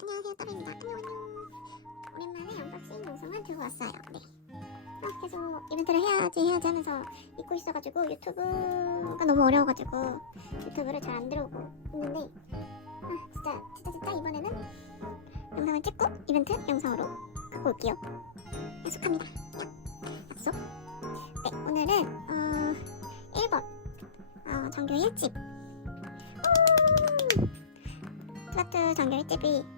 안녕하세요 따로입니다. 안녕 안녕 오랜만에 언박싱 영상을 들고 왔어요. 네. 어, 계속 이벤트를 해야지 해야지 하면서 잊고 있어가지고 유튜브가 너무 어려워가지고 유튜브를 잘 안 들어오고 있는데 아 진짜 진짜 진짜 이번에는 영상을 찍고 이벤트 영상으로 갖고 올게요. 약속합니다. 약속? 네 오늘은 어 1번 어, 정규 1집. 플라트 정규 1집이 네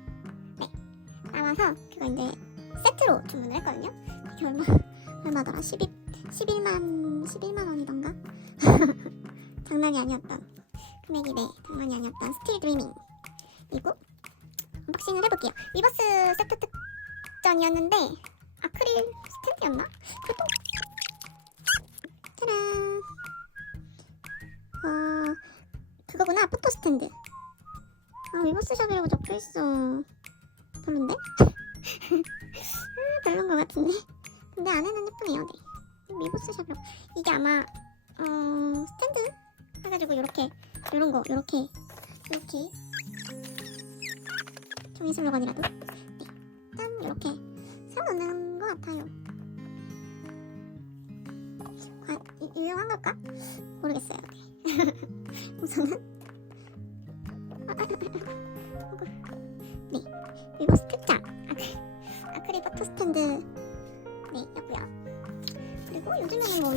나와서 그거 이제 세트로 주문을 했거든요. 이게 얼마 얼마더라? 12 11만 11만 원이던가? 장난이 아니었던 금액이 네 장난이 아니었던 스틸 드리밍 이고 언박싱을 해볼게요. 리버스 세트 특전이었는데 아크릴 스탠드였나? 그것도 짜란. 어 그거구나. 포토 스탠드. 아 리버스 샵이라고 적혀있어 별론데? 아 별론 것 같은데? 근데 안에는 예쁘네요 네. 리버스 샵이라고. 이게 아마 어 스탠드? 해가지고 요렇게 요런 거 요렇게 요렇게. 종이 슬로건이라도? 네짠 요렇게. 세워놓는 것 같아요. 과, 유- 유용한 걸까? 모르겠어요 네. 우선은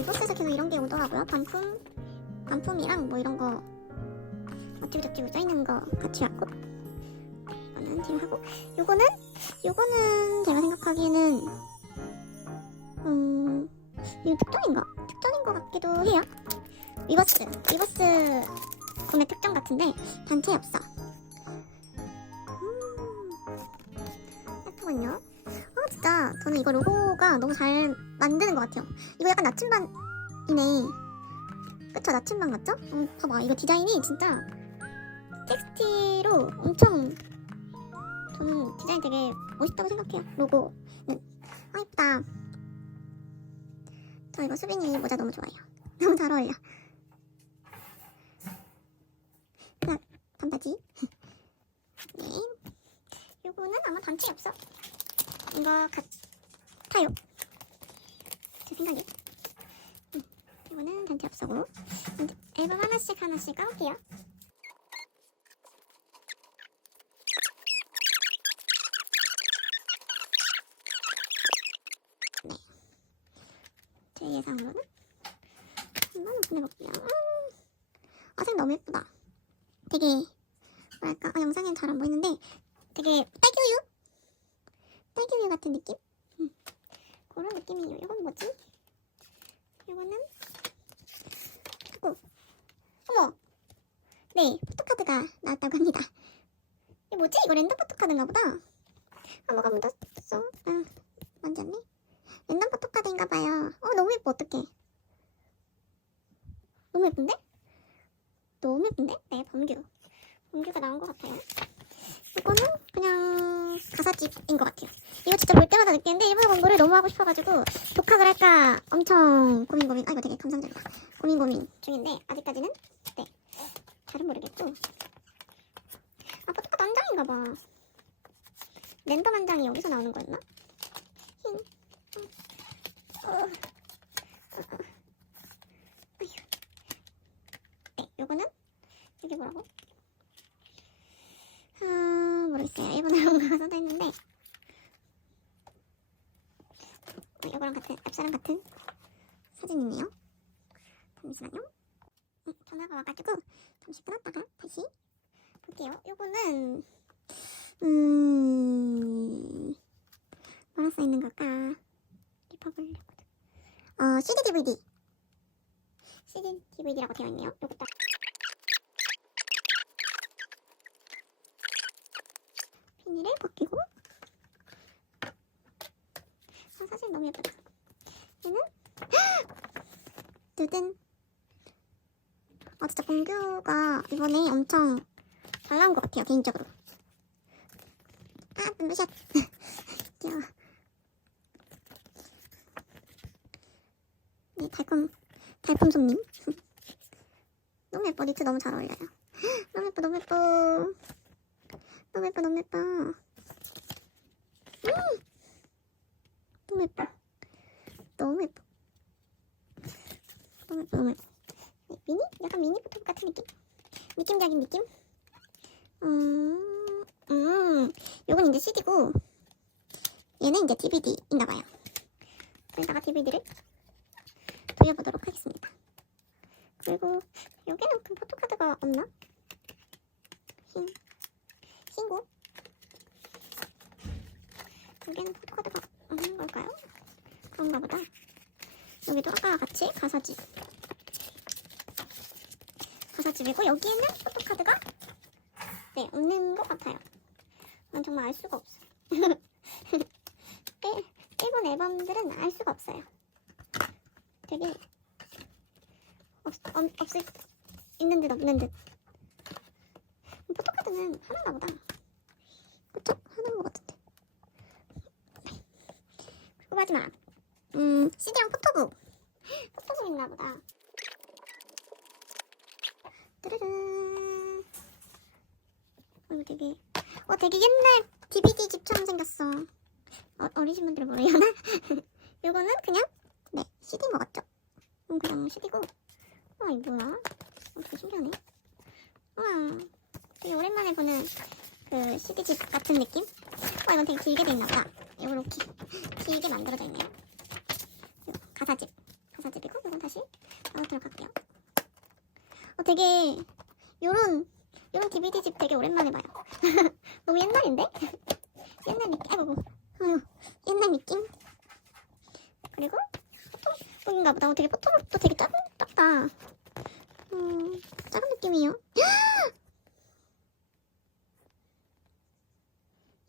리버스에서 계속 이런 게 오더라고요. 반품, 반품이랑 뭐 이런 거 어찌고저찌고 써있는 거 같이 왔고 네, 이거는 뒤로 하고 요거는 요거는 제가 생각하기에는 음 이거 특전인가? 특전인 것 같기도 해요. 리버스, 리버스 구매 특전 같은데 단체 엽서 저는 이거 로고가 너무 잘 만드는 것 같아요. 이거 약간 나침반이네. 그쵸 나침반 같죠? 음, 봐봐 이거 디자인이 진짜 텍스티로 엄청 저는 디자인 되게 멋있다고 생각해요. 로고는 아 예쁘다. 저 이거 수빈이 모자 너무 좋아해요. 너무 잘 어울려. 그 반바지. 네. 요거는 아마 단체 엽서. 이거 같 아요. 제 생각에. 음, 이거는 단체. 이제 앨범 하나씩 하나씩 까볼게요. 네. 제 예상으로는 한번 보내볼게요. 음, 아 색 너무 예쁘다. 되게 뭐랄까 아, 영상엔 잘 안 보이는데 되게 딸기우유? 딸기우유 같은 느낌? 음, 그런 느낌이에요. 이건 뭐지? 이거는 어, 어머 네 포토카드가 나왔다고 합니다. 이게 뭐지? 이거 랜덤 포토카드인가 보다. 아 뭐가 묻었어? 아 만졌네. 랜덤 포토카드인가 봐요. 어 너무 예뻐 어떡해. 너무 예쁜데? 너무 예쁜데? 네 범규. 범규가 나온 것 같아요. 이거는 그냥 가사집인 것 같아요. 이거 진짜 볼 때마다 느끼는데 일본 공부를 너무 하고 싶어가지고 독학을 할까 엄청 고민 고민. 아 이거 되게 감상적이다. 고민 고민 중인데 아직까지는 네 잘은 모르겠고. 아 포토카드 한 장인가 봐. 랜덤 한 장이 여기서 나오는 거였나? 흰. 어. 어. 어. 어. 네 요거는 이게 뭐라고? 아, 모르겠어요. 일본어로가 써져 있는데, 어, 이거랑 같은, 앱사랑 같은 사진이네요. 잠시만요. 음, 전화가 와가지고, 잠시 끊었다가 다시 볼게요. 요거는, 음, 뭐라 써 있는 걸까? 리퍼블릭. 어, CD DVD. CD DVD라고 되어 있네요. 요것도. 벗기고. 아 사실 너무 예쁘다. 얘는 두든 아 진짜 공규가 이번에 엄청 잘 나온 것 같아요 개인적으로. 아 눈부샷. 귀여워. 네 달콤 달콤 손님. 너무 예뻐. 니트 너무 잘 어울려요. 너무 예뻐 너무 예뻐. 너무 예뻐 너무 예뻐 일반적인 느낌? 음, 음, 요건 이제 CD고, 얘는 이제 DVD인가봐요. 여기다가 DVD를 돌려보도록 하겠습니다. 그리고, 여기는 그 포토카드가 없나? 흰, 흰고? 여기는 포토카드가 없는 걸까요? 그런가 보다. 여기도 아까 같이 가사집. 가사집이고, 여기에는 포토카드가 네, 없는 것 같아요. 난 정말 알 수가 없어요. 일- 일본 앨범들은 알 수가 없어요. 되게 없, 없, 없을 있는 듯 없는 듯. 포토카드는 하나나 보다. 그쵸? 하나인 것 같은데. 그리고 마지막. 음, CD랑 포토북. 포토북 있나 보다. 뚜르르. 어, 되게, 어, 되게 옛날 DVD 집처럼 생겼어. 어, 어리신 분들은 모르려나? 요거는 그냥, 네, CD인 것 같죠? 음, 그냥 CD고. 와, 이 뭐야? 어, 되게 신기하네. 와, 되게 오랜만에 보는 그 CD집 같은 느낌? 와, 이건 되게 길게 돼 있나 보다. 이렇게 길게 만들어져 있네요. 요 가사집. 가사집이고, 이건 다시 나눠 들어갈게요. 어, 되게, 요런, 요런 DVD집 되게 오랜만에 봐요. 너무 옛날인데? 옛날 느낌, 아이고, 아유, 옛날 느낌? 그리고, 포토북인가 보다. 어, 되게 포토북도 되게 작, 작다. 음, 작은 느낌이에요.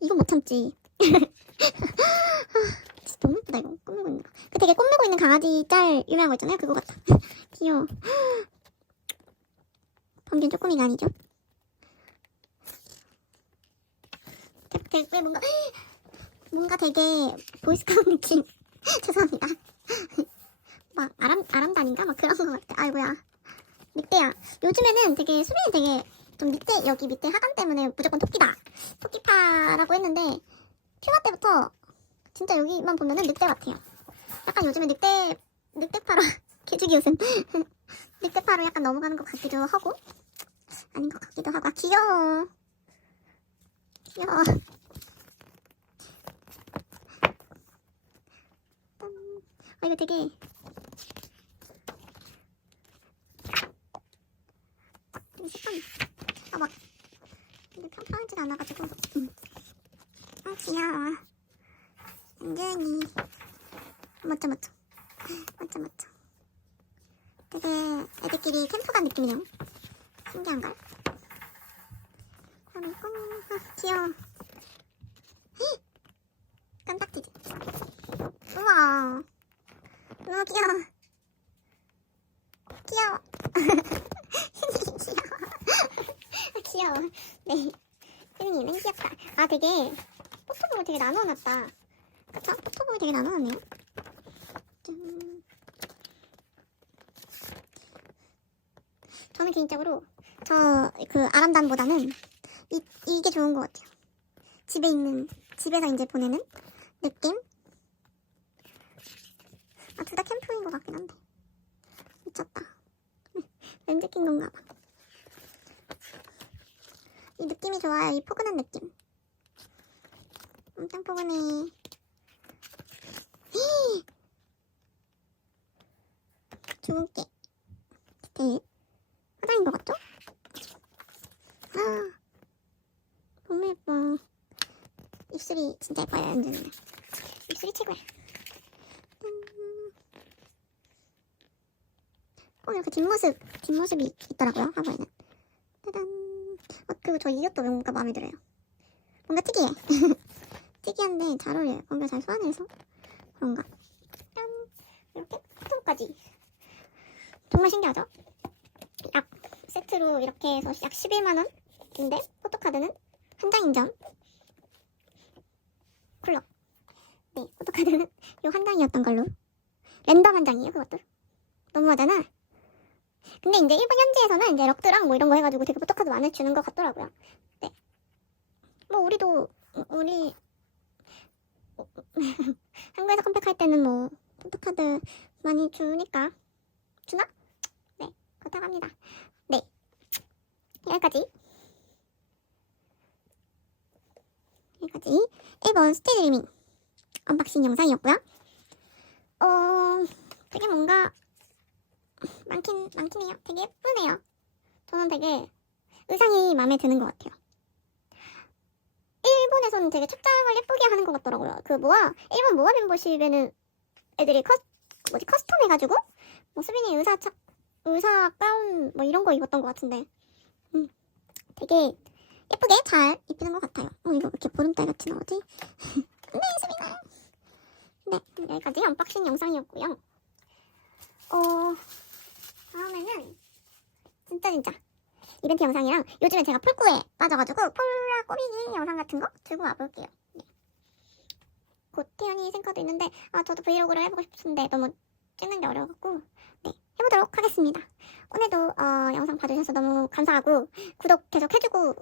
이거 못 참지. 진짜 너무 예쁘다, 이거. 꾸미고 있는 거. 그 되게 꾸미고 있는 강아지 짤 유명한 거 있잖아요. 그거 같다. 귀여워. 범균 쪼꼬미가 아니죠? 되게, 뭔가 뭔가 되게 보이스카우트 느낌. 죄송합니다. 막 아람 아람단인가? 막 그런 거 같아. 아이고야. 늑대야. 요즘에는 되게 수빈이 되게 좀 늑대 여기 밑에 하관 때문에 무조건 토끼다. 토끼파라고 했는데 퓨마 때부터 진짜 여기만 보면은 늑대 같아요. 약간 요즘에 늑대 늑대파로 개주기 요즘 늑대파로 약간 넘어가는 것 같기도 하고. 아닌 것 같기도 하고. 아 귀여워. 귀여워. 짠. 아 이거 되게. 이 색감 아막. 근데 평평하진 않아가지고. 음. 아 귀여워. 은근히. 멋져 멋져 멋져 되게 애들끼리 캠프 간 느낌이네요. 신기한걸? 그리고 아 귀여워. 헉! 깜짝이지 우와. 너무 귀여워. 귀여워. 귀여워. 귀여워. 네. 혜민이 는 귀엽다. 아 되게 포토북을 되게 나눠놨다. 그쵸? 포토북을 되게 나눠놨네요 짠. 저는 개인적으로 저 그 아람단보다는 이, 이게 좋은 것 같아요 집에 있는 집에서 이제 보내는 느낌 아, 둘 다 캠프인 것 같긴 한데. 미쳤다. 렌즈 낀 건가 봐. 이 느낌이 좋아요. 이 포근한 느낌. 엄청 포근해. 히이! 주근깨. 디테일. 화장인 것 같죠? 아, 너무 예뻐. 입술이 진짜 예뻐요, 연주는. 입술이 최고야. 어, 이렇게 뒷모습, 뒷모습이 있더라고요, 화보에는. 짜잔. 어, 그리고 저 이것도 뭔가 마음에 들어요. 뭔가 특이해. 특이한데 잘 어울려요. 뭔가 잘 소화해서 그런가. 짠. 이렇게 포토까지. 정말 신기하죠? 약 세트로 이렇게 해서 약 11만원인데, 포토카드는 한 장인 점. 네, 포토카드는 요한 장이었던 걸로. 랜덤 한 장이에요, 그것도. 너무하잖아. 근데 이제 일본 현지에서는 이제 럭드랑 뭐 이런 거 해가지고 되게 포토카드 많이 주는 것 같더라고요. 네. 뭐 우리도 우리 한국에서 컴팩할 때는 뭐 포토카드 많이 주니까 주나? 네 그렇다고 합니다. 네. 여기까지. 여기까지 1번 스테드리밍 언박싱 영상이었고요. 어, 되게 뭔가 많긴 많긴 해요. 되게 예쁘네요. 저는 되게 의상이 마음에 드는 것 같아요. 일본에서는 되게 착장을 예쁘게 하는 것 같더라고요. 그 모아 일본 모아 멤버십에는 애들이 커 뭐지 커스텀 해가지고 뭐 수빈이 의사 착 의사 가운 뭐 이런 거 입었던 것 같은데, 음, 되게 예쁘게 잘 입히는 것 같아요. 어 이거 왜 이렇게 보름달 같이 나오지? 네 수빈아. 네 여기까지 언박싱 영상이었고요. 어 다음에는 진짜 진짜 이벤트 영상이랑 요즘에 제가 폴꾸에 빠져가지고 폴라 꾸미기 영상 같은 거 들고 와볼게요. 네. 곧 태연이 생카도 있는데 아 저도 브이로그를 해보고 싶은데 너무 찍는 게 어려워갖고 네 해보도록 하겠습니다. 오늘도 어, 영상 봐주셔서 너무 감사하고 구독 계속 해주고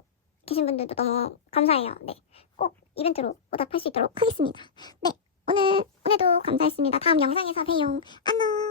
계신 분들도 너무 감사해요. 네, 꼭 이벤트로 보답할 수 있도록 하겠습니다. 네, 오늘 오늘도 감사했습니다. 다음 영상에서 봬요. 안녕.